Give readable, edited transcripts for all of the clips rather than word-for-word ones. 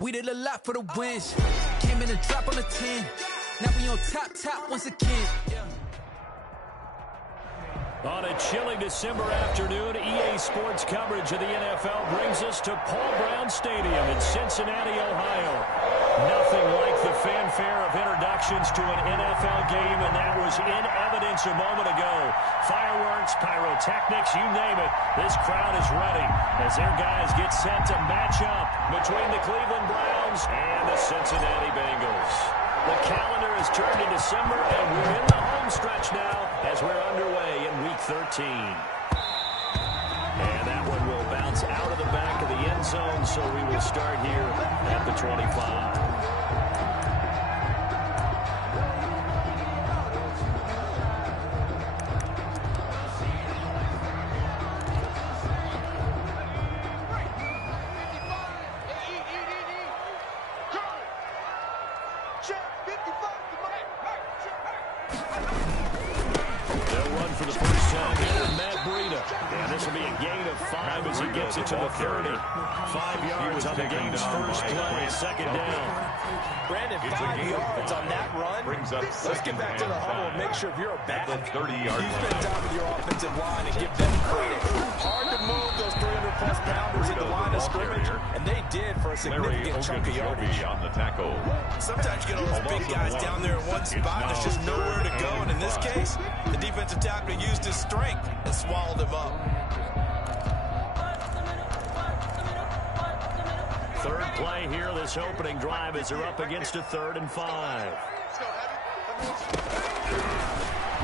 We did a lot for the wins. Came in and dropped on the 10. Now we on top once again. On a chilly December afternoon, EA Sports coverage of the NFL brings us to Paul Brown Stadium in Cincinnati, Ohio. Nothing like the fanfare of introductions to an NFL game, and that was in evidence a moment ago. Fireworks, pyrotechnics, you name it. This crowd is ready as their guys get set to match up between the Cleveland Browns and the Cincinnati Bengals. The calendar has turned to December, and we're in the home stretch now as we're underway in Week 13. And that one will bounce out of the back of the end zone, so we will start here at the 25. Gets it to the 30. 5 yards on the game's first play. Second down. Brandon, 5 yards on that run. Let's get back to the huddle and make sure if you're a back, you spend time with your offensive line and give them credit. Hard to move those 300-plus pounders at the line of scrimmage, and they did for a significant chunk of yardage. On the tackle. Sometimes you get all those big guys down there in one spot, and there's just nowhere to go. And in this case, the defensive tackle used his strength and swallowed him up. Third play here, this opening drive as they're up against a 3rd and 5.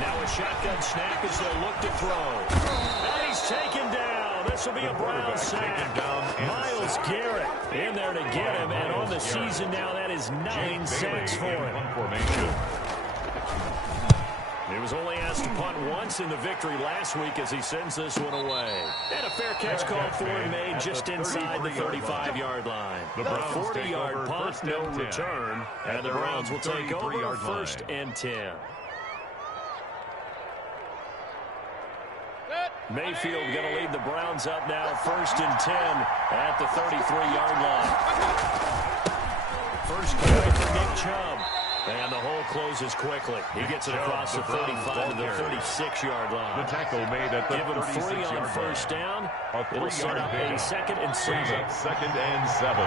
Now a shotgun snap as they'll look to throw. And he's taken down. This will be a Brown sack. Miles Garrett in there to get him, and on the season now that is 9 sacks for him. He was only asked to punt once in the victory last week as he sends this one away. And a fair catch called for and made just inside the 35-yard line. A 40-yard punt, no return, and the Browns will take over 1st and 10. Mayfield going to lead the Browns up now, 1st and 10 at the 33-yard line. First carry for Nick Chubb. And the hole closes quickly. He gets it across the 35 to the 36-yard line. The tackle made at the 36-yard line. Give him 3 on first down. It'll set up a 2nd and 7. 2nd and 7.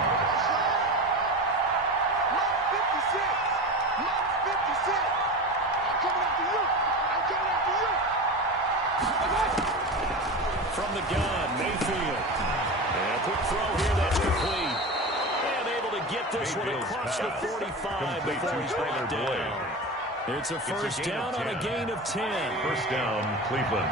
From the gun, Mayfield. And a quick throw here, that's complete. Get this one across the 45 before he's brought down. It's a first down on a gain of 10. First down, Cleveland.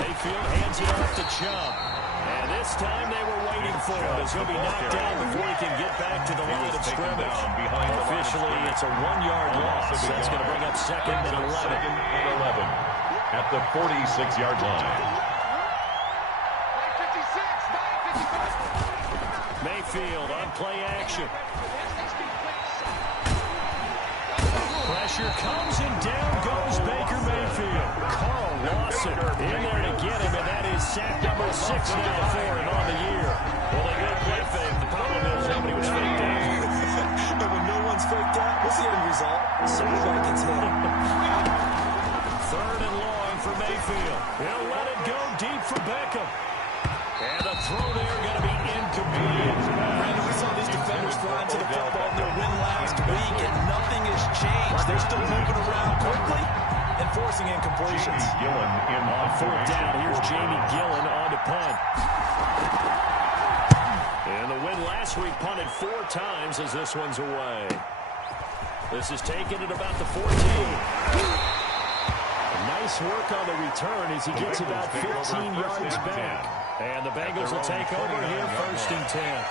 Mayfield hands it off to Chubb. And this time they were waiting for him as he'll be knocked down before he can get back to the line of scrimmage. Officially, it's a 1-yard loss. That's going to bring up 2nd and 11. 2nd and 11 at the 46-yard line. Mayfield on play action. Pressure comes and down goes Baker Mayfield. Carl Lawson in there to get him, and that is sack number 6 now for him on the year. Well, they got play fake. The problem is nobody was faked out. And when no one's faked out, what's the end result? Somebody gets hit. 3rd and long for Mayfield. He'll let it go deep for Beckham. And the throw there going to be incomplete. Brandon, we saw these defenders flying to the football in their win last week, and nothing has changed. They're still moving around quickly and forcing incompletions. Gillen in on 4th down. Here's Jamie Gillen on to punt. And the win last week punted 4 times as this one's away. This is taken at about the 14. Nice work on the return as he gets about 15 yards back. And the Bengals will take over here 1st and 10.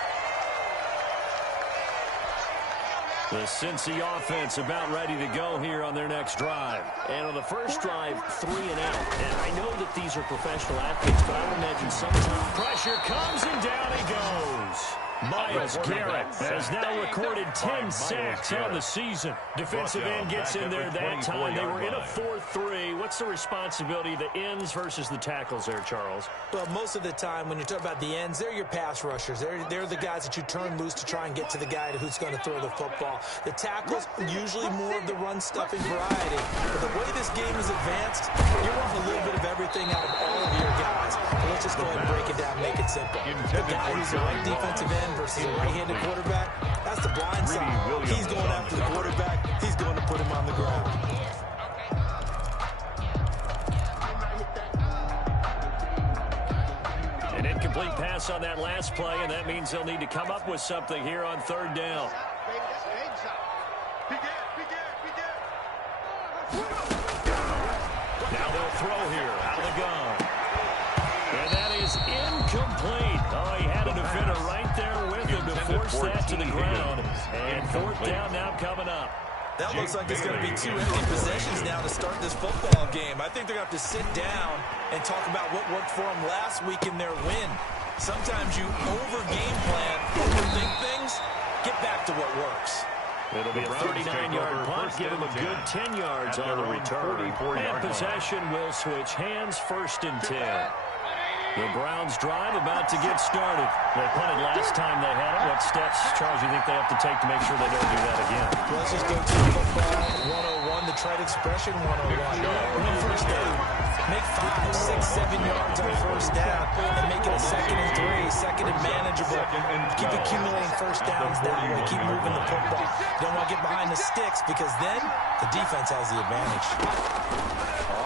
The Cincy offense about ready to go here on their next drive. And on the first drive, 3 and out. And I know that these are professional athletes, but I would imagine sometimes pressure comes and down he goes. Miles Garrett has now recorded 10 sacks on the season. Defensive end gets in there that time. They were in a 4-3. What's the responsibility of the ends versus the tackles there, Charles? Well, most of the time when you talk about the ends, they're your pass rushers. They're the guys that you turn loose to try and get to the guy who's going to throw the football. The tackles, usually more of the run-stuffing variety. But the way this game is advanced, you're wanting a little bit of everything out of all of your guys. But let's just go ahead and break it down, make it simple. The guy who's the right defensive end versus a right-handed quarterback, that's the blind side. He's going after the quarterback. He's going to put him on the ground. An incomplete pass on that last play, and that means they'll need to come up with something here on third down. Now they'll throw here out of the gun. And that is incomplete. Oh, he had a defender right there with him to force that to the ground. And fourth down now coming up. That looks like it's going to be 2 empty possessions now to start this football game. I think they're going to have to sit down and talk about what worked for them last week in their win. Sometimes you over-game plan, overthink things, get back to what works. It'll be a 39-yard punt, give him a good 10 yards on the return. And possession will switch hands, 1st and 10. The Browns drive about to get started. They punted last time they had it. What steps, Charles, you think they have to take to make sure they don't do that again? Well, let's just go to football 101, the trade expression 101. Win first down. Make 5, 6, 7 yards on first down and make it a 2nd and 3, 2nd and manageable. Keep accumulating first downs that way. Keep moving the football. You don't want to get behind the sticks because then the defense has the advantage.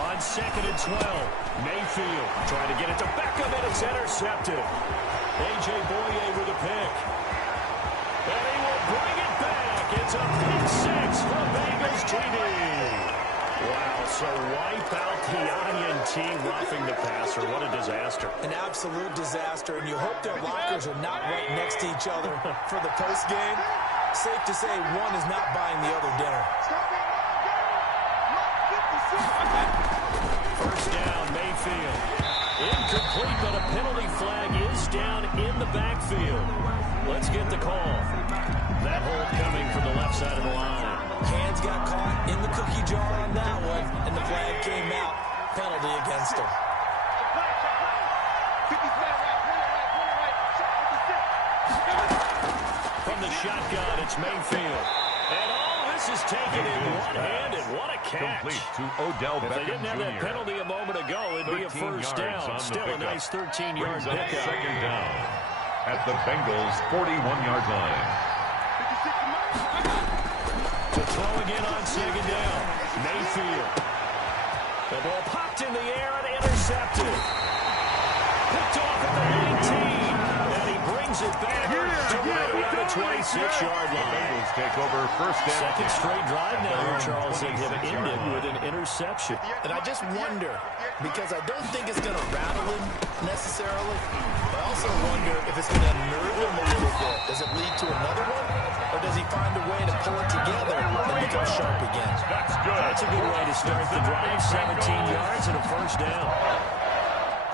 On 2nd and 12, Mayfield trying to get it to Beckham, and it's intercepted. A.J. Boye with a pick. And he will bring it back. It's a pick 6 for Bengals TD. Wow, so wipe out the Onion team roughing the passer. What a disaster. An absolute disaster, and you hope their lockers are not right next to each other for the postgame. Safe to say one is not buying the other dinner. First down, Mayfield. Incomplete, but a penalty flag is down in the backfield. Let's get the call. That hold coming from the left side of the line. Hands got caught in the cookie jar on that one, and the flag came out. Penalty against him. From the shotgun, it's Mayfield. And all this is taken in one-handed. What a catch. Complete to Odell Beckham Jr. If they didn't have that penalty a moment ago, it'd be a first down. Still a nice 13-yard pickup. 2nd down at the Bengals' 41-yard line. To throw again on 2nd down. Mayfield. The ball popped in the air and intercepted. Picked off at the 19. And he brings it back to right around the 26-yard line. Bengals take over first down. Second straight drive now here, Charles, and have ended with an interception. And I just wonder, because I don't think it's going to rattle him necessarily, but I also wonder if it's going to nerve him a little bit. Does it lead to another one? Or does he find a way to pull it together and become sharp again? That's good. That's a good way to start the drive. 17 yards and a first down.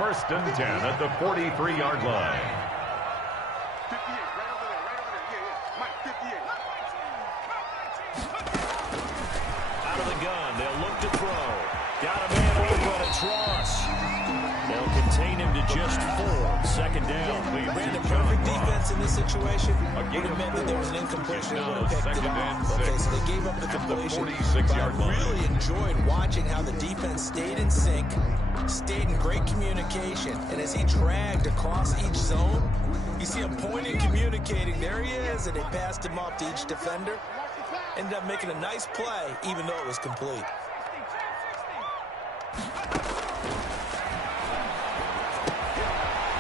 1st and 10 at the 43-yard line. Out of the gun, they'll look to throw. Got a man open, it's Ross. They'll contain him to just 4. 2nd down. Ran the perfect defense in this situation. Would have meant that there was an incompletion. They would have picked it off. Okay, so they gave up the completion. But I really enjoyed watching how the defense stayed in sync, stayed in great communication. And as he dragged across each zone, you see him pointing, communicating. There he is, and they passed him off to each defender. Ended up making a nice play, even though it was complete.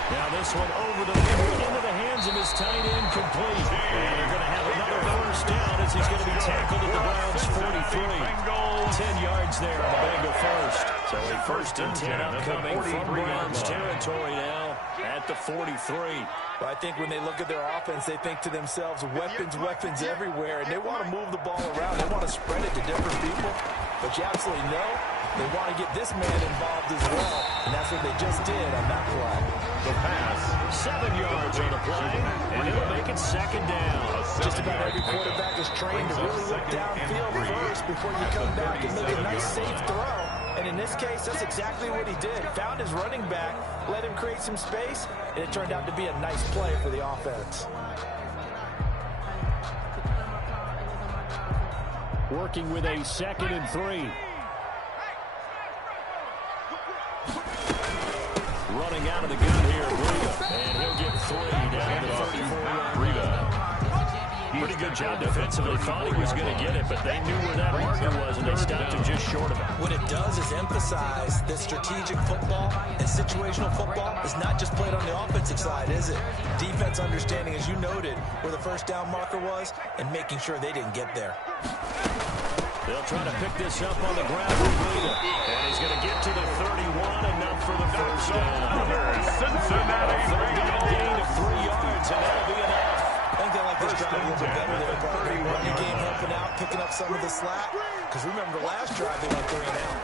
Now this one over the middle, into the hands of his tight end, complete. And they're going to have another first down as he's going to be tackled at the Browns' 43. 10 yards there on the Bengal first. So a 1st and 10 upcoming from Browns territory now at the 43. But I think when they look at their offense, they think to themselves, weapons, weapons everywhere, and they want to move the ball around. They want to spread it to different people. But you absolutely know they want to get this man involved as well, and that's what they just did on that play. The pass. 7 yards on the play, and it'll make it second down. Just about every quarterback is trained to really look downfield first before you come back and make a nice safe throw. And in this case, that's exactly what he did. Found his running back, let him create some space, and it turned out to be a nice play for the offense. Working with a 2nd and 3. Running out of the gun here, Breida. And he'll get 3 down to the 34-yard line. Pretty good job defensively. Thought he was going to get it, but they knew where that marker was, and they stopped him just short of it. What it does is emphasize that strategic football and situational football is not just played on the offensive side, is it? Defense understanding, as you noted, where the first down marker was and making sure they didn't get there. They'll try to pick this up on the ground with Breida. And he's going to get to the 31, enough for the first down. Cincinnati. A third down gain of 3 yards, and that'll be enough. I think they like this drive a little bit better. They're probably running game helping out, picking up some of the slack. Because remember, the last drive they went 3 and out.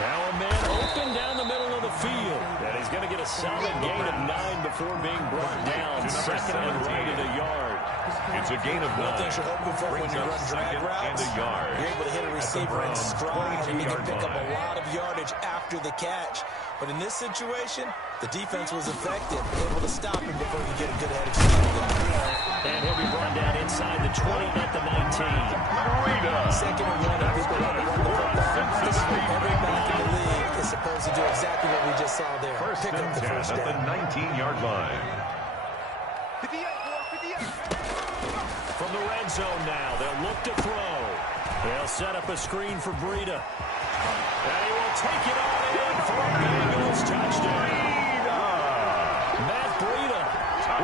Now a man open down the middle of the field. And he's going to get a solid gain of 9 before being brought down. Second and right at a yard. It's a gain of 9. One thing you're hoping for when you run drag routes, you're able to hit a receiver in stride, and you can pick up a lot of yardage after the catch. But in this situation, the defense was effective, able to stop him before he get a good head of steam. And he'll be brought down inside the 20 at the 19. Second and 1, if he's going to run the football, this is what every back in the league is supposed to do, exactly what we just saw there. Pick up the first down. At the 19-yard line. From the red zone now, they'll look to throw. They'll set up a screen for Breida. And he will take it on in for a Bengals touchdown. Matt Breida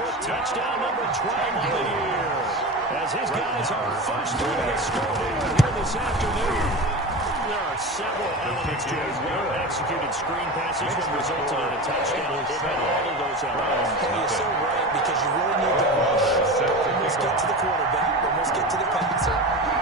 with touchdown number 12 of the year. As his guys are first through the score here this afternoon. There are several elements to his well-executed screen passes that resulted in a touchdown. It had all of those elements. And you're so right, because you really need to rush, almost get to the quarterback, almost get to the passer.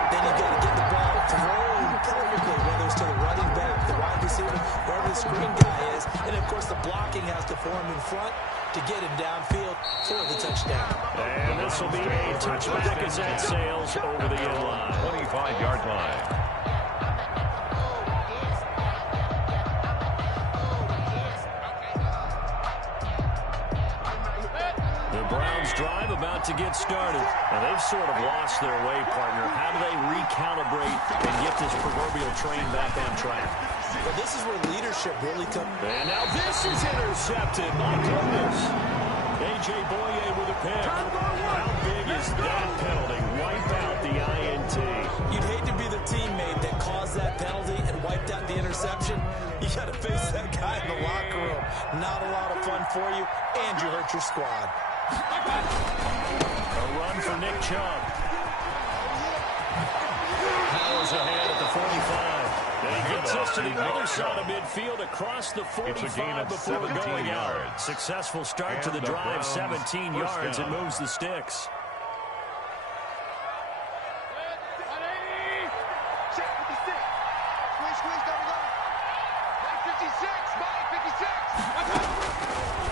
Then you got to get the ball thrown perfectly, whether it's to the running back, the wide receiver, wherever the screen guy is. And, of course, the blocking has to form in front to get him downfield for the touchdown. And this will be a touchback as that sails over the end line. 25-yard line. Browns drive about to get started. And they've sort of lost their way, partner. How do they recalibrate and get this proverbial train back on track? Well, this is where leadership really comes. And now this is intercepted. My goodness. A.J. Boye with a pick. How big is that penalty? Wipe out the INT. You'd hate to be the teammate that caused that penalty and wiped out the interception. You got to face that guy in the locker room. Not a lot of fun for you, and you hurt your squad. A run for Nick Chubb. Powers ahead at the 45. And he gets us to the other side of midfield across the 45 before going out. Successful start to the drive, 17 yards. It moves the sticks.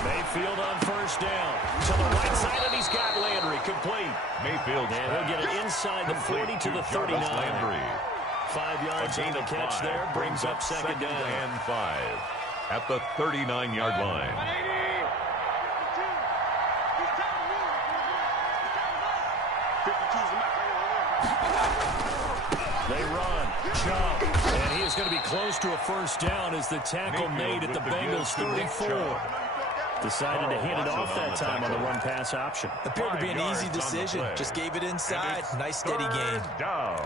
Mayfield on first down. To the right side, and he's got Landry complete. Mayfield. And he'll get it inside the 40 to the 39. 5 yards on the catch there. Brings up second down. And 5 at the 39-yard line. They run. Chubb. And he is going to be close to a first down as the tackle made at the Bengals 34. Decided to hand it off that time on the run-pass option. Appeared to be an easy decision. Just gave it inside. Nice, steady game. Down.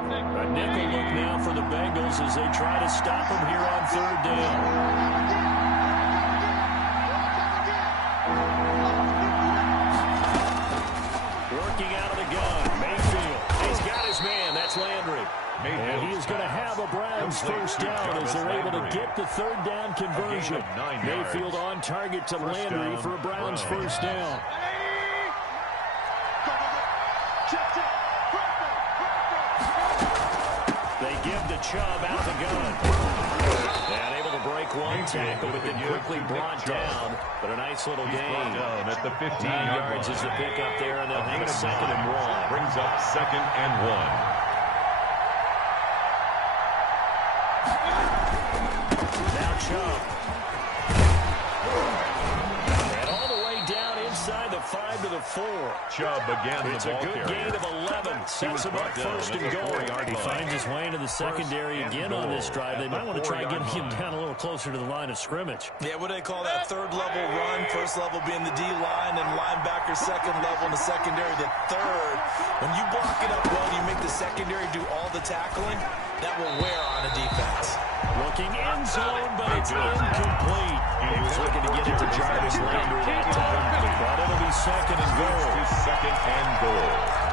A nickel look now for the Bengals as they try to stop him here on third down. Working out of the gun, Mayfield. He's got his man. That's Landry. And he is going to have a Browns Browns first down as they're able to get the third down conversion. Mayfield on target to Landry for a Browns first down. They give to Chubb out of the gun. And able to break one tackle, but then quickly brought down. But a nice little gain. At the 15 yards is the pickup there, and they'll have a 2nd and 1. Brings up 2nd and 1. Now Chubb. And all the way down inside the 5 to the 4. Chubb again. It's a good gain of 11. Sets him up 1st and goal. He finds his way into the secondary again on this drive. They might want to try getting him down a little closer to the line of scrimmage. Yeah, what do they call that? 3rd level run. 1st level being the D-line, and linebacker 2nd level, and the secondary the 3rd. When you block it up well, you make the secondary do all the tackling. That will wear on a defense. Looking end zone, but it's incomplete. He was looking to get it to Jarvis Landry that time, but it'll be 2nd and goal. 2nd and goal.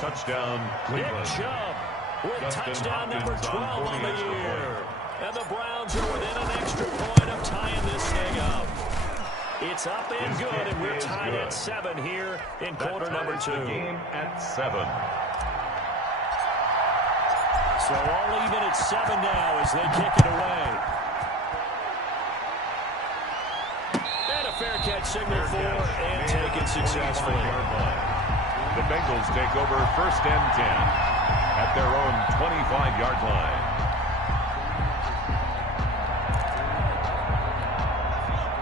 Touchdown, Cleveland. Nick Chubb with touchdown number 12 on the year. And the Browns are within an extra point of tying this thing up. It's up and good, and we're tied at 7 here in quarter number 2. Game at 7. So all even at 7 now as they kick it away. And a fair catch signal for, and take it successfully. The Bengals take over 1st and 10 at their own 25-yard line.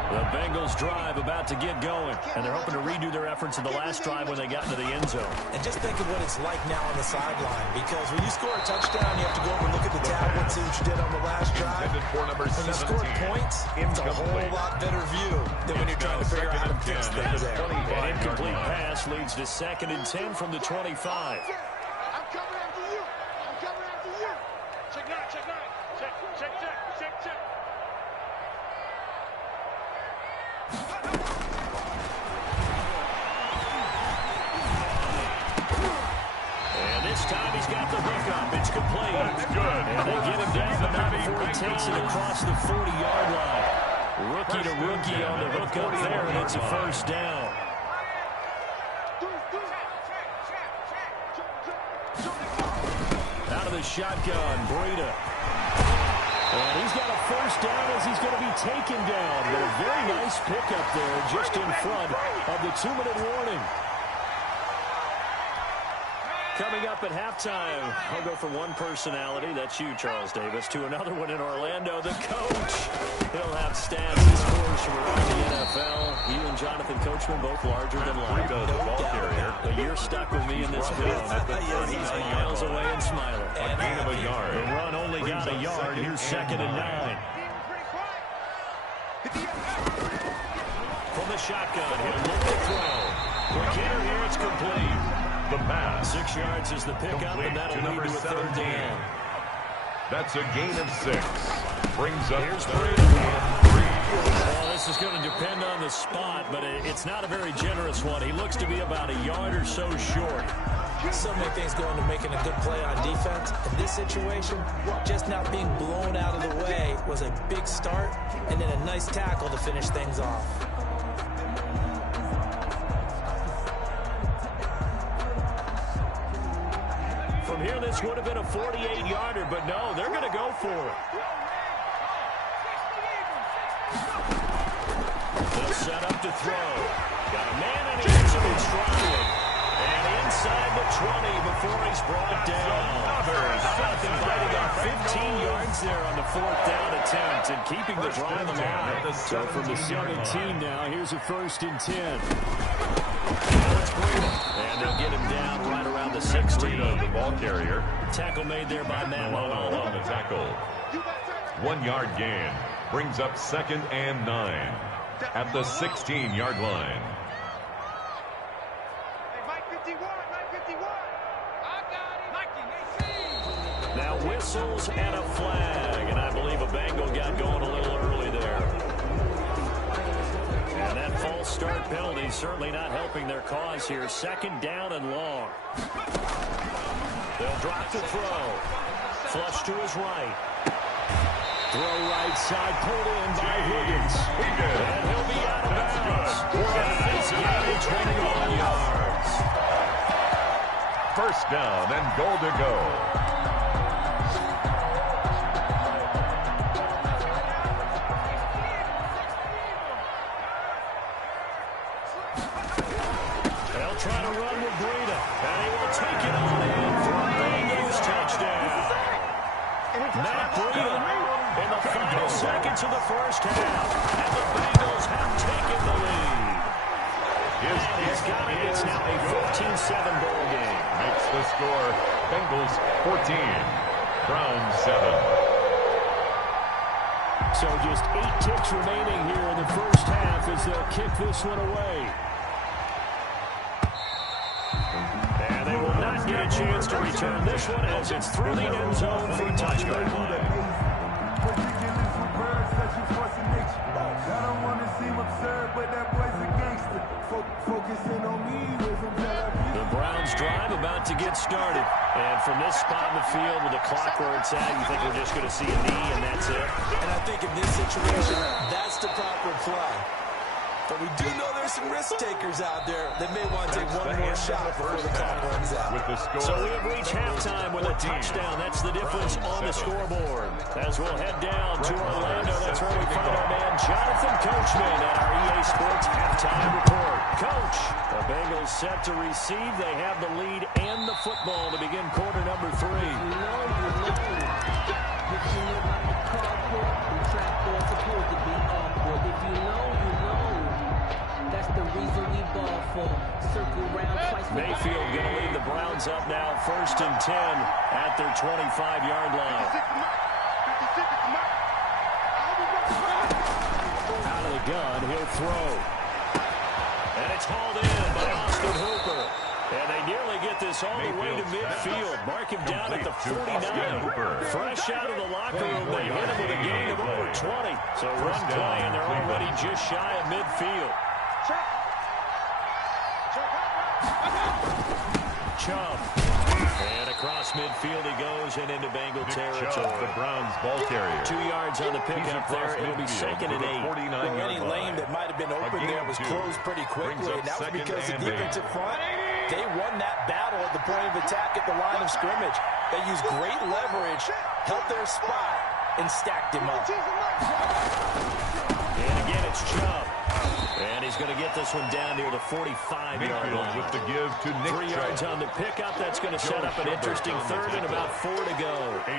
The Bengals drive about to get going, and they're hoping to redo their efforts in the last drive when they got into the end zone. And just think of what it's like now on the sideline, because when you score a touchdown, you have to go over and look at the tablet, see what you did on the last drive. When you score points, it's a whole lot better view than when you're trying to figure out how to fix things there. An incomplete pass leads to 2nd and 10 from the 25. I'm coming after you. I'm coming after you. Check 9, check 9. Check. And this time he's got the hookup. It's complete. That's good. And they get him down, but not before he takes it across the 40-yard line. Rookie to rookie on the hookup there, and it's a first down. Out of the shotgun, Breida. And he's got a first down as he's going to be taken down. But a very nice pickup there just in front of the 2-minute warning. Coming up at halftime, I'll go from one personality, that's you, Charles Davis, to another one in Orlando, the coach. He'll have stats and scores from around the NFL. You and Jonathan Coachman both larger than life. The ball carrier. But you're stuck with me in this build. He's miles away and smiling. A gain of a yard. The run only got a yard. Here's 2nd and 9. From the shotgun, he'll look to throw. Quick hitter here, it's complete. The pass. 6 yards is the pickup, and that'll lead to a 3rd down. That's a gain of 6. Brings up Here's 3rd Breida. and 3. Well, this is going to depend on the spot, but it's not a very generous one. He looks to be about a yard or so short. So many things go into making a good play on defense. In this situation, just not being blown out of the way was a big start, and then a nice tackle to finish things off. From here, this would have been a 48-yarder, but no, they're going to go for it. They'll set up to throw. Got a man on the edge of his stride. And inside the 20 before he's brought down. Inviting up 15 yards there on the 4th down attempt and keeping the drive alive. So from the 17 now, here's a 1st and 10. And they'll get him down right around the 16. The ball carrier. Tackle made there by Matt Malone on the tackle. 1 yard gain. Brings up 2nd and 9 at the 16-yard line. Now whistles and a flag, and I believe a Bengal got going a little early there. And that false start penalty certainly not helping their cause here. 2nd down and long. They'll drop the throw. Flush to his right. Throw right side, pulled in by Higgins. And he'll be out of bounds. He's gained 21 yards. 1st down and goal to go. They'll try to run with Breida. And he will take it on in for a Bengals touchdown. Matt Breida in the final seconds of the 1st half. And the Bengals have taken the lead. He's got it. It's now a 15-7 ball game. Makes the score Bengals 14, Browns 7. So just 8 ticks remaining here in the 1st half as they'll kick this one away. And they will not get a chance to return this one as it's through the end zone for a touchback play. The Browns drive about to get started. And from this spot in the field with the clock where it's at, you think we're just going to see a knee and that's it? And I think in this situation, that's the proper play. But we do know there's some risk takers out there that may want to take one more shot before the clock runs out. So we have reached halftime with a touchdown. That's the difference on the scoreboard. As we'll head down to Orlando, that's where we find our man Jonathan Coachman at our EA Sports halftime report. Coach, the Bengals set to receive. They have the lead and the football to begin quarter number 3. Mayfield going to lead the Browns up now 1st and 10 at their 25-yard line. Out of the gun, he'll throw. And it's hauled in by Austin Hooper. And they nearly get this all the way to midfield. Mark him down at the 49. Fresh out of the locker room, they hit him with a gain of over 20. So run play, and they're already just shy of midfield. Chubb. And across midfield he goes and into Bengal territory. Chubb, the Browns ball carrier. 2 yards on the pickup there. It'll be 2nd and 8. Any lane that might have been open there was closed pretty quickly, and that was because the defensive front, they won that battle at the point of attack at the line of scrimmage. They used great leverage, held their spot, and stacked him up. And again, it's Chubb. And he's going to get this one down near the 45-yard line. With the give to Nick 3 yards on the pickup. That's going to set up an interesting 3rd and about 4 to go.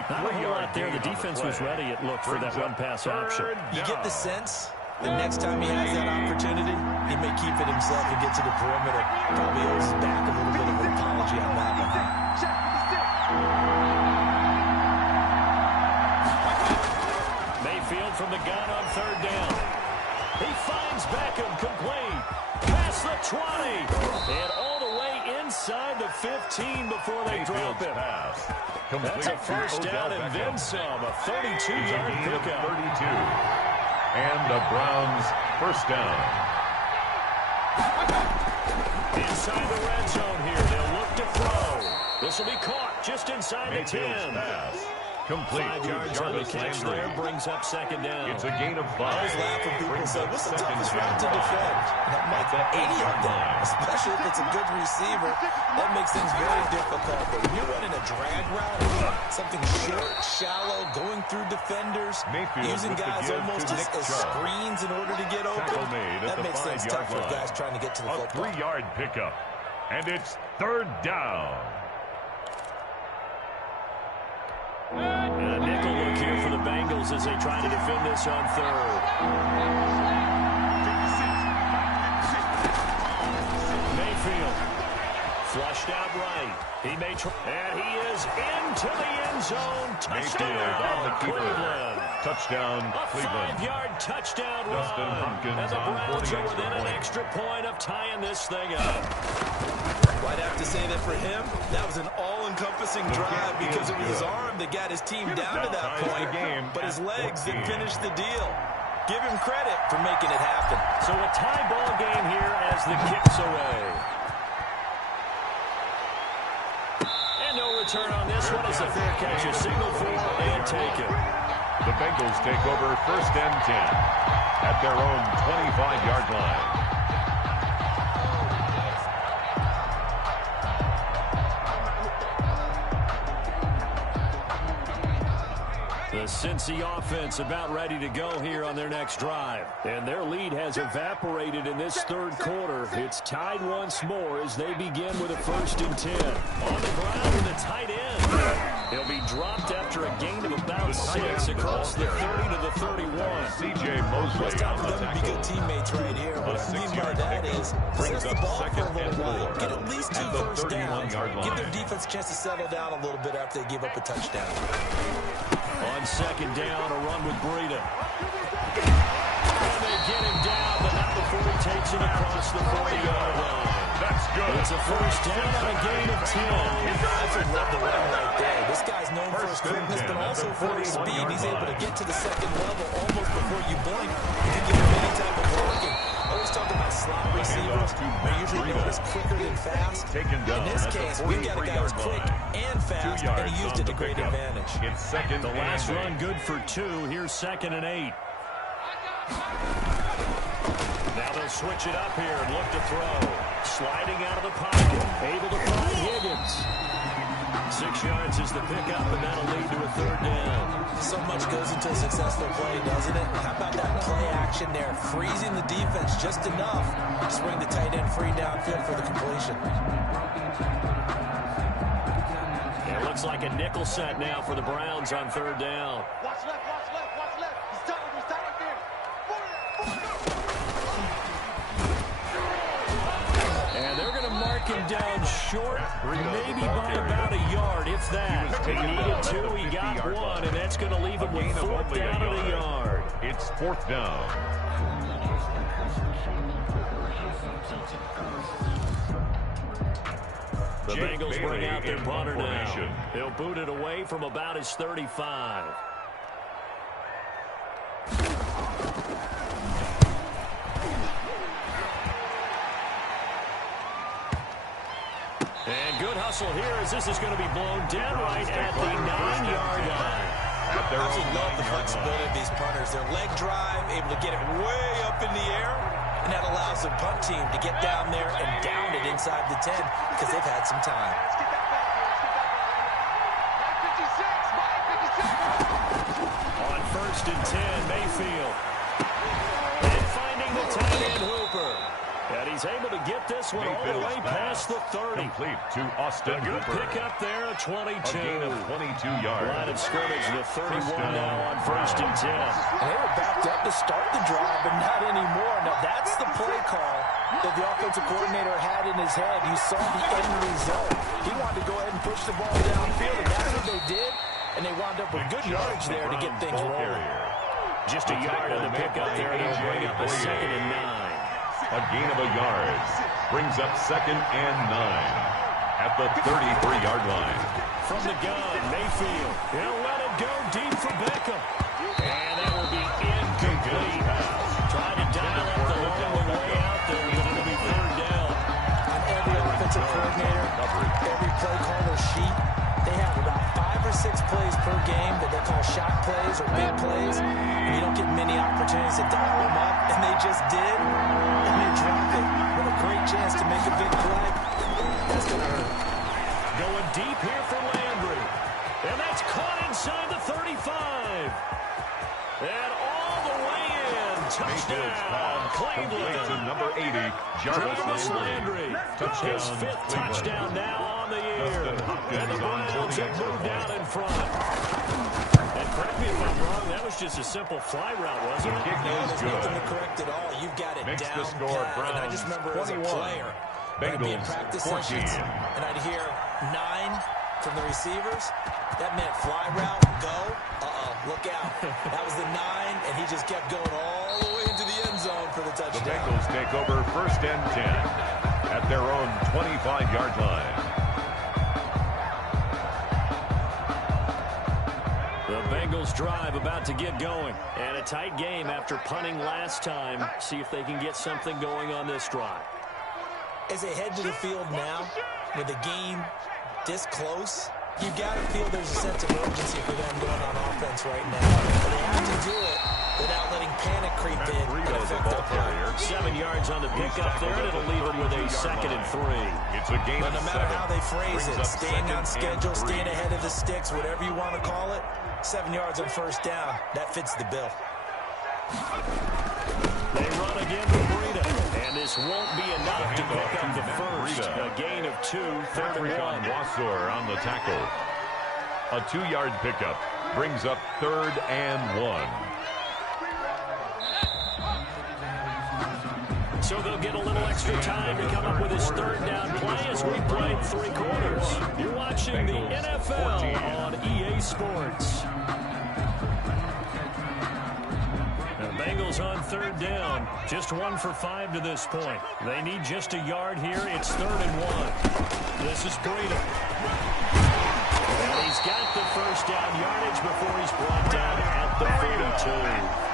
Not a whole lot there. The defense was ready, it looked, for that run-pass option. You get the sense the next time he has that opportunity, he may keep it himself and get to the perimeter. Probably owes his back a little bit of an apology on that one. Mayfield from the gun on 3rd down. He finds Beckham complete. Past the 20. And all the way inside the 15 before they drop him. That's a 1st down and then some. A 32-yard pickup. 32. And the Browns 1st down. Inside the red zone here. They'll look to throw. This will be caught just inside the 10. Complete. 5 yards on the catch there, brings up 2nd down. It's a gain of 5. I always laugh when people say, what's the toughest route to defend? And that makes any of them, especially if it's a good receiver, that makes things very difficult. But when you're running a drag route, something short, shallow, going through defenders, using guys almost as screens in order to get open, that makes things tough for guys trying to get to the football. A 3-yard pickup. And it's third down. And a nickel look here for the Bengals as they try to defend this on third. Mayfield flushed out right. He may try, and he is into the end zone. Touchdown, Cleveland. Touchdown, Cleveland. A 5-yard touchdown run. Dustin Hopkins and the on Browns 40 are within an extra extra point of tying this thing up. Well, I'd have to say that for him, that was an all-encompassing drive because it was his arm that got his team down to that point, but his legs that finished the deal. Give him credit for making it happen. So a tie ball game here as the kick's away. And no return on this one as the fair catch is signaled for and taken. The Bengals take over 1st and 10 at their own 25-yard line. The Cincy offense about ready to go here on their next drive. And their lead has evaporated in this third quarter. It's tied once more as they begin with a 1st and 10. On the ground with a tight end. He'll be dropped after a gain of about 6 across the 30 to the 31. C.J. Mosley. It's time for them to be good teammates right here. What I mean by that is possess the ball for a little while. Get at least 2 first downs. Give their defense a chance to settle down a little bit after they give up a touchdown. On 2nd down, a run with Breida. And they get him down, but not before he takes it across the 40-yard line. That's good. It's a 1st down on a gain of 10. That's a love the run right there. This guy's known for his quickness, but also for his speed. He's able to get to the 2nd level almost before you blink. He can give him any type of working. Always talk about slot receivers. They're usually known as quicker than fast. In this case, we've got a guy who's quick and fast, and he used it to great advantage. It's 2nd. The last run good for 2. Here's 2nd and 8. Now they'll switch it up here and look to throw. Sliding out of the pocket. Able to find Higgins. 6 yards is the pickup, and that'll lead to a 3rd down. So much goes into a successful play, doesn't it? How about that play action there? Freezing the defense just enough to swing the tight end free downfield for the completion. It looks like a nickel set now for the Browns on 3rd down. Watch left, watch left, watch left. He's tight right there. And they're going to mark him down short, maybe by about a yard, if that. He needed 2, he got 1, and that's going to leave him with 4th down and a yard. It's 4th down. The Bengals bring out their punter now. They'll boot it away from about his 35. And good hustle here as this is going to be blown down right at the 9-yard line. I absolutely love the flexibility of these punters. Their leg drive, able to get it way up in the air, and that allows the punt team to get down there and down it inside the 10 because they've had some time. On 1st and 10, Mayfield. And finding the tight end Hooper. And he's able to get this one all the way past the 30. Complete to Austin A good Hooper. pick up there at 22. A gain of 22 yards. Line of scrimmage, the 31 now on 1st and 10. And they were backed up to start the drive, but not anymore. Now, that's the play call that the offensive coordinator had in his head. You saw the end result. He wanted to go ahead and push the ball downfield, and that's what they did. And they wound up with good yardage there to get things rolling. Just a yard on the pickup there, and he'll bring up a 2nd and 9. A gain of a yard brings up 2nd and 9 at the 33-yard line. From the gun, Mayfield. He'll let it go deep for Beckham. And that will be incomplete. Trying to dial up the long way out there, but it'll be 3rd down. On every offensive coordinator, every play caller sheet, they have about 5 or 6 plays per game that they call shot plays or big plays. And you don't get many opportunities to dial them up, and they just did. And they drop it with a great chance to make a big play. That's going to hurt. Going deep here for Landry. And that's caught inside the 35. And all the way in. Touchdown. Cleveland. To number 80, Jarvis Landry. His 5th touchdown now on the year. And the Browns have moved out in front. And correct me if I'm wrong, that was just a simple fly route, wasn't it? There's nothing to correct at all. You've got it Makes down the score, pat. Browns, And I just remember 21. as a player, I'd be in Bengals, practice 14. sessions, and I'd hear 9 from the receivers. That meant fly route, go. Look out. That was the 9, and he just kept going all the way into the end zone for the The touchdown. Bengals take over 1st and 10 at their own 25-yard line. The Bengals drive about to get going. And a tight game after punting last time. See if they can get something going on this drive. As they head to the field now, with the game this close, you've got to feel there's a sense of urgency for them going on offense right now. But they have to do it without letting panic creep in and affect their play. 7 yards on the pickup there, and it'll leave them with a 2nd and 3. It's a game But no of matter 7. how they phrase Brings it, up staying 2nd on schedule, and 3. staying ahead of the sticks, whatever you want to call it, 7 yards on 1st down, that fits the bill. They run again to Breida, and this won't be enough to pick up the first. A gain of 2, 3rd and 1. Wassor on the tackle. A 2-yard pickup brings up 3rd and 1. So they'll get a little extra time to come up with his 3rd down play as we played 3 quarters. You're watching the NFL on EA Sports. The Bengals on 3rd down. Just 1 for 5 to this point. They need just a yard here. It's 3rd and 1. This is Breida. And he's got the 1st down yardage before he's brought down at the 42.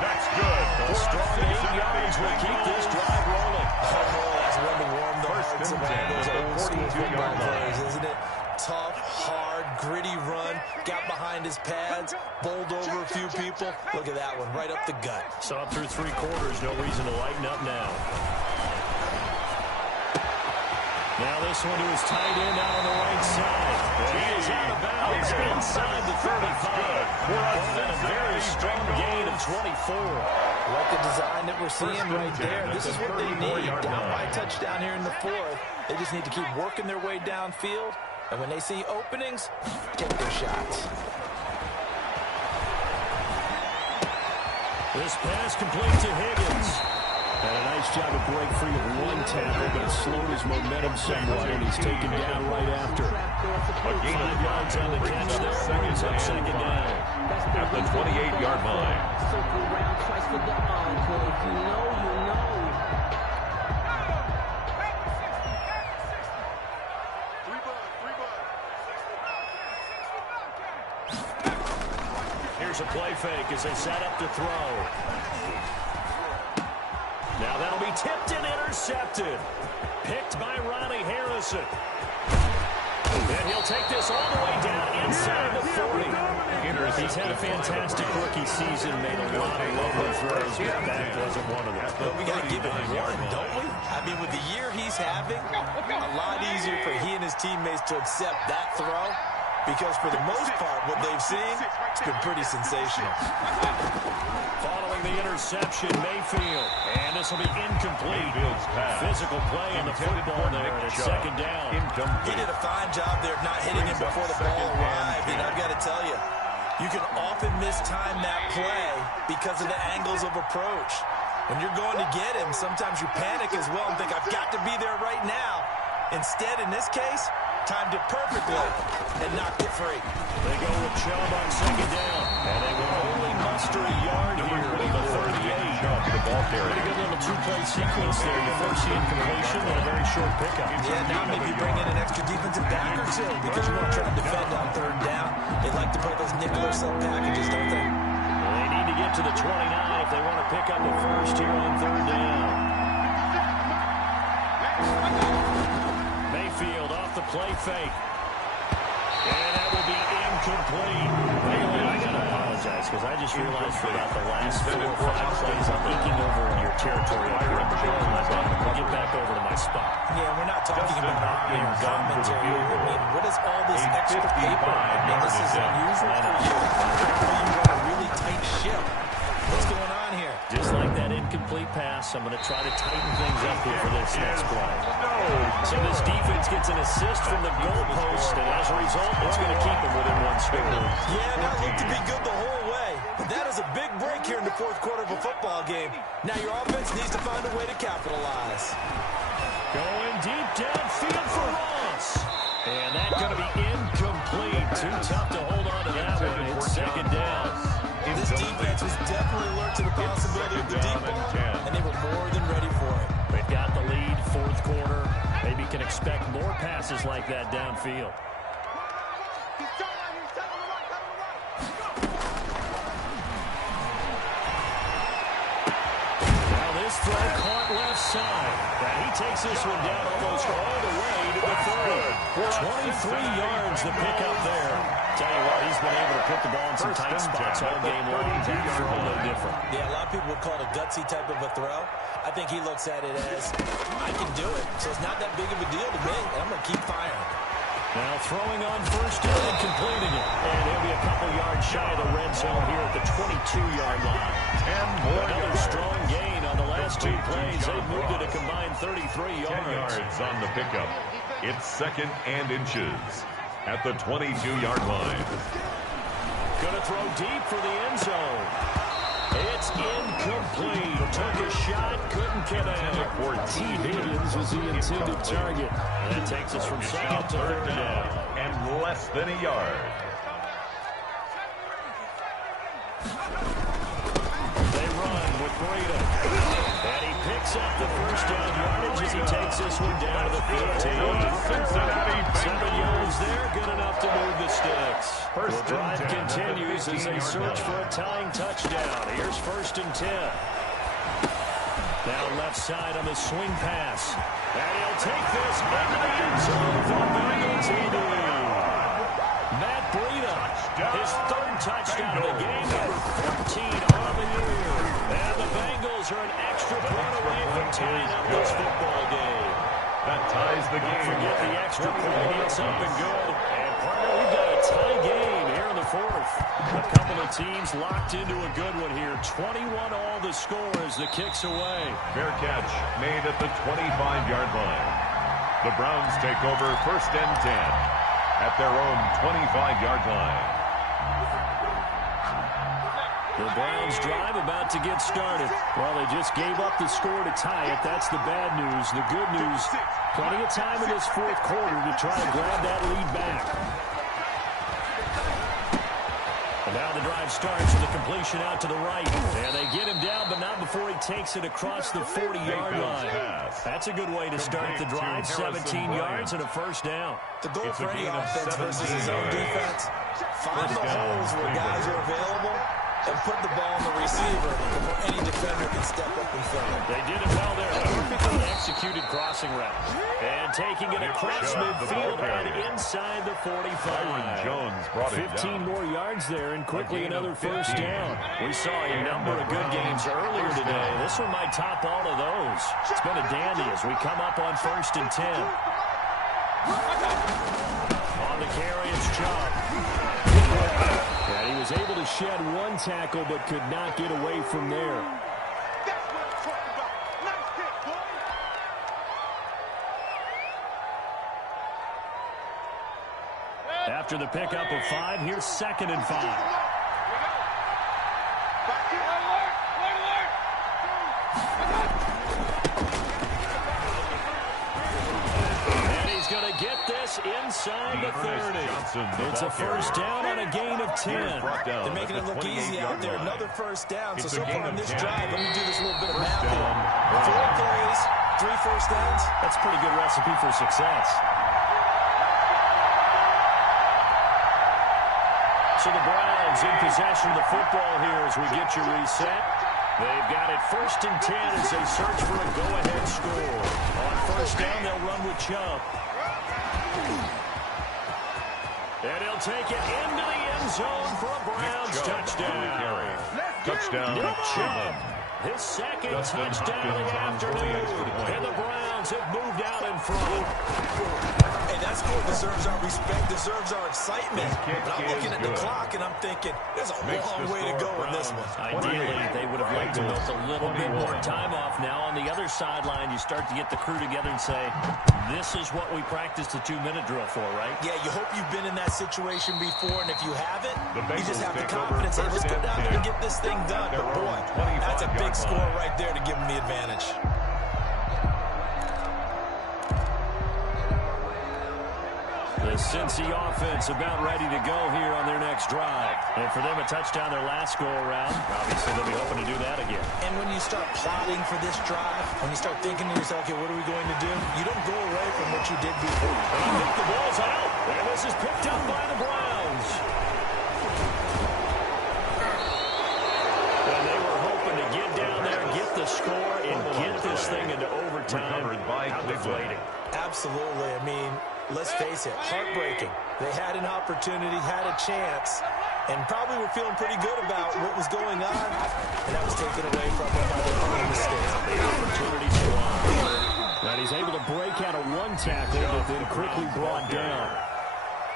That's good. A strong 8 yards will keep this drive rolling. Oh, that's one to warm the hearts of all those old school football players, isn't it? Tough, hard, gritty run, got behind his pads, bowled over a few people. Look at that one, right up the gut. Saw it through 3 quarters, no reason to lighten up now. Now this one to his tight end out on the right side. He is out of bounds inside the 35. And a very strong gain of 24. Like the design that we're seeing right there. This is what they need. Down by touchdown here in the 4th. They just need to keep working their way downfield. And when they see openings, take their shots. This pass complete to Higgins. And a nice job to break free of 1 tackle, but it slowed his momentum somewhat, and he's taken down right after. A gain 5 of yards on the catch there, brings up 2nd down. At the 28-yard line. Circle around twice for the encore. If you know, you know. Here's a play fake as they set up to throw. Now that'll be tipped and intercepted. Picked by Ronnie Harrison. And he'll take this all the way down inside the 40. He's had a fantastic rookie season, made a lot of lovely throws, but that wasn't one of them. But we got to give it 1, don't we? I mean, with the year he's having, a lot easier for he and his teammates to accept that throw, because for the most part, what they've seen, it's been pretty sensational. Following the interception, Mayfield. And this will be incomplete. Physical play on the football there, and it's 2nd down. He did a fine job there of not hitting him before the ball arrived, and I've got to tell you, you can often mistime that play because of the angles of approach. When you're going to get him, sometimes you panic as well and think, I've got to be there right now. Instead, in this case, timed it perfectly and knocked it free. They go with Chubb on 2nd down, and they will only muster a yard here with the 38. The ball carrier. Pretty good little 2-play sequence there. You first see incompletion and a very short pickup. Yeah, now maybe bring in an extra defensive back or 2 because you want to try to defend on 3rd down. They like to play those nickel or sub packages, don't they? They need to get to the 29 if they want to pick up the first here on 3rd down. Mayfield off the play fake. And that will be incomplete. I got to apologize because I just realized for about the last 4 or 5 plays I'm eking over in your territory. I remember doing my bottom. I'll get back over to my spot. Yeah, we're not talking about on-air commentary. I mean, what is all this extra paper? I mean, this is unusual for you. You run a really tight ship. What's going on here? Just like that incomplete pass, pass. I'm going to try to tighten things up here for this next play. So this defense gets an assist from the goalpost, and as a result, it's going to keep them within one score. Yeah, that looked to be good the whole way. But that is a big break here in the fourth quarter of a football game. Now your offense needs to find a way to capitalize. Going deep downfield for Ross. And that's going to be incomplete. Too tough to hold on to that one. It's second down. This defense was definitely alert to the possibility of the deep ball, and they were more than ready for it. They've got the lead, fourth quarter. Maybe can expect more passes like that downfield. Now this throw caught left side. And he takes this one down almost all the way to the 30. 23 yards the pickup there. Tell you what, he's been able to put the ball in some tight spots all game long. That throw no different. Yeah, a lot of people would call it a gutsy type of a throw. I think he looks at it as, I can do it, so it's not that big of a deal to me. I'm going to keep firing. Now throwing on first down and completing it. And he'll be a couple yards shy of the red zone here at the 22-yard line. 10 more Another strong gain on the last two plays. They've moved it a combined 33 yards. 10 yards on the pickup. It's second and inches at the 22-yard line. Going to throw deep for the end zone. It's incomplete. Took a shot, couldn't connect. T. Higgins was the intended target. And that takes us from second to third down. And less than a yard. They run with Breida. And he picks up the first down yardage as he takes this one down to the 15. 7 yards there, good enough to move the sticks. The drive continues as they search for a tying touchdown. Here's first and 10. Down left side on the swing pass. And he'll take this into the end zone for the Bengals lead. Matt Breida, his third touchdown of the game, number 14 on the year. And the Bengals are an extra point away from tying up this football game. That ties the game. Forget the extra point. It's up and good. And partner, we've got a tie game here in the fourth. A couple of teams locked into a good one here. 21 all the score as the kick's away. Fair catch made at the 25-yard line. The Browns take over first and 10 at their own 25-yard line. The Browns drive about to get started. Well, they just gave up the score to tie it. That's the bad news. The good news, plenty of time in this fourth quarter to try to grab that lead back. And now the drive starts with a completion out to the right. And they get him down, but not before he takes it across the 40-yard line. That's a good way to start the drive. 17 yards and a first down. The goal for any offense versus his own defense, find the holes where guys are available and put the ball on the receiver before any defender can step up in front of him. They did it well there. A perfectly executed crossing route. And taking it across midfield and inside the 45. Jones brought it 15 more yards there and quickly another first down. We saw a number of good games earlier today. This one might top all of those. It's been a dandy as we come up on first and 10. On the carry, it's Chubb. And he was able to shed one tackle but could not get away from there. After the pickup of 5, here's second and 5. Going to get this inside the 30. It's a first down on a gain of 10. They're making it look easy out there. Another first down. So far in this drive, let me do this little bit of math here. 4 plays, 3 first downs. That's a pretty good recipe for success. So the Browns in possession of the football here as we get you reset. They've got it first and 10 as they search for a go-ahead score. On first down, they'll run with Chubb. And he'll take it into the end zone for a Browns touchdown. Touchdown, Chubb. His second touchdown of the afternoon. And the Browns Browns have moved out in front. Hey, that score deserves our respect, deserves our excitement. But I'm looking at the clock, and I'm thinking, there's a long way to go in this one. Ideally, they would have liked to milk a little bit more time off now. On the other sideline, you start to get the crew together and say, this is what we practiced the 2-minute drill for, right? Yeah, you hope you've been in that situation before, and if you haven't, you just have the confidence. Hey, let's go down there and get this thing done. But boy, that's a big score right there to give them the advantage. The Cincy offense about ready to go here on their next drive. And for them, a touchdown their last go-around. Obviously, they'll be hoping to do that again. And when you start plotting for this drive, when you start thinking to yourself, okay, what are we going to do? You don't go away from what you did before. And I think the ball's out. And this is picked up by the Browns. And they were hoping to get down there, get the score, and get this thing into overtime. How deflating. Absolutely. I mean, let's face it, heartbreaking. They had an opportunity, had a chance, and probably were feeling pretty good about what was going on, and that was taken away from them by their own mistake. The opportunity squad. And he's able to break out of one tackle, but then quickly brought down.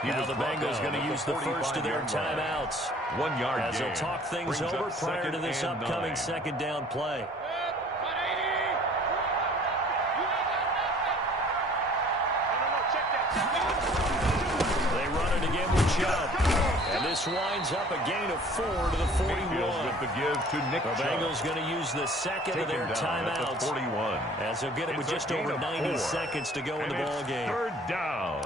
Now the Bengals going to use the first of their timeouts 1 yard as they'll talk things over prior to this upcoming second down play. They run it again with Chubb. And this winds up a gain of 4 to the 41. With the give to Nick The Bengals going to use the second of their timeouts. 41. As they'll get it with just over 90 seconds to go in the ball game. Third down.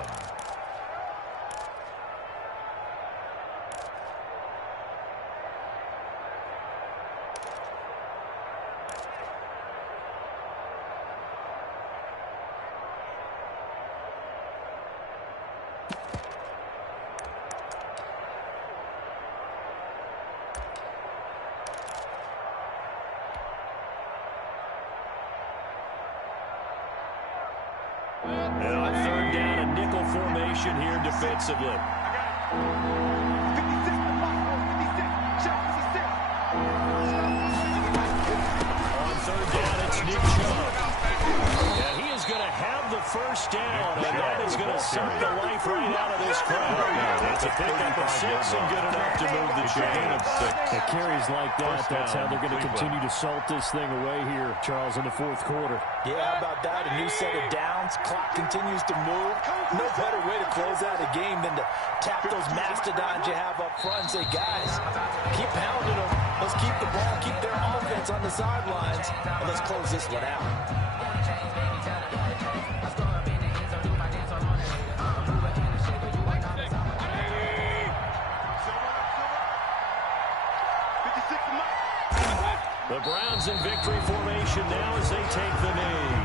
And on third down, a nickel formation here defensively. On third down, it's Nick Chubb. And he is going to have the first down, and that is going to suck the life right out of this crowd. It's a pickup of 6 and good enough to move the chain. At carries like that, that's how they're going to continue to salt this thing away here, Charles, in the fourth quarter. Yeah, how about that? A new set of downs. Clock continues to move. No better way to close out a game than to tap those mastodons you have up front and say, guys, keep pounding them. Let's keep the ball, keep their offense on the sidelines, and let's close this one out. The Browns in victory formation now as they take the knee.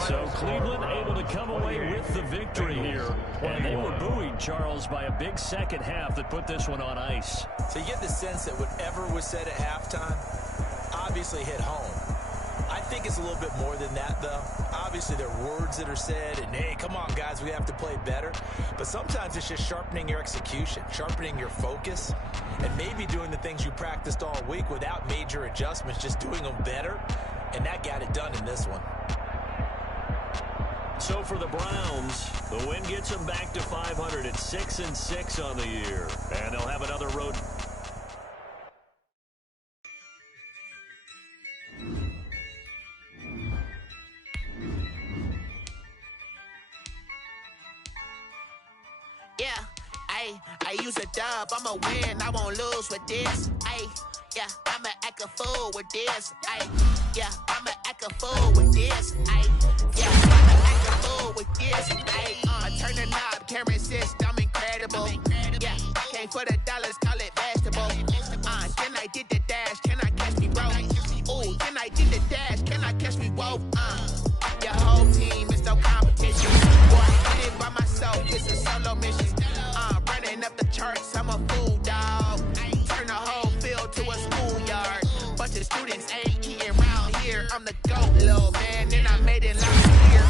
So Cleveland able to come away with the victory here. And they were buoyed, Charles, by a big second half that put this one on ice. So you get the sense that whatever was said at halftime obviously hit home. I think it's a little bit more than that, though. Obviously, there are words that are said, and, hey, come on, guys, we have to play better. But sometimes it's just sharpening your execution, sharpening your focus, and maybe doing the things you practiced all week without major adjustments, just doing them better, and that got it done in this one. So for the Browns, the win gets them back to 500 at 6-6 on the year. And they'll have another road. Yeah, I use a dub, I'ma win, I won't lose with this. Yeah, I'ma act a fool with this. Yeah, I'ma act a fool with this. Yeah, I'ma act a fool with this. I turn the knob, camera assist, I'm incredible. Yeah, came for the dollars, call it vegetable. Then I did the dash, can I catch me, bro? Ooh, then I did the dash, can I catch me, whoa? Your whole team is no competition. Boy, I did it by myself, it's a solo mission. Running up the charts, I'm a fool, dog. Turn the whole field to a schoolyard. Bunch of students ain't eating round here. I'm the GOAT, little man, and I made it last year.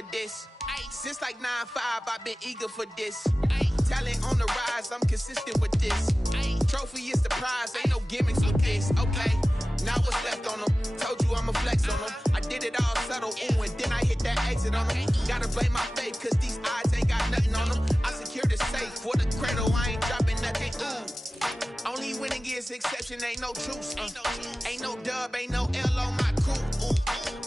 for this. Ay, since like 9-5, I've been eager for this. Ay, talent on the rise, I'm consistent with this. Ay, trophy is the prize, ain't no gimmicks with this. Okay, now what's left on them? Told you I'ma flex on them. I did it all subtle, ooh, and then I hit that exit on them. Gotta blame my faith, cause these odds ain't got nothing on them. I secure the safe for the cradle, I ain't dropping nothing, ooh. Only winning is exception, ain't no truce. Ain't no dub, ain't no L on my crew.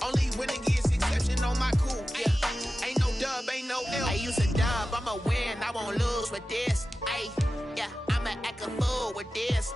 Only winning is exception on my crew. Yeah, ain't no dub, ain't no L. I use a dub, I'ma win, I won't lose with this. Ay, yeah, I'ma act a fool with this.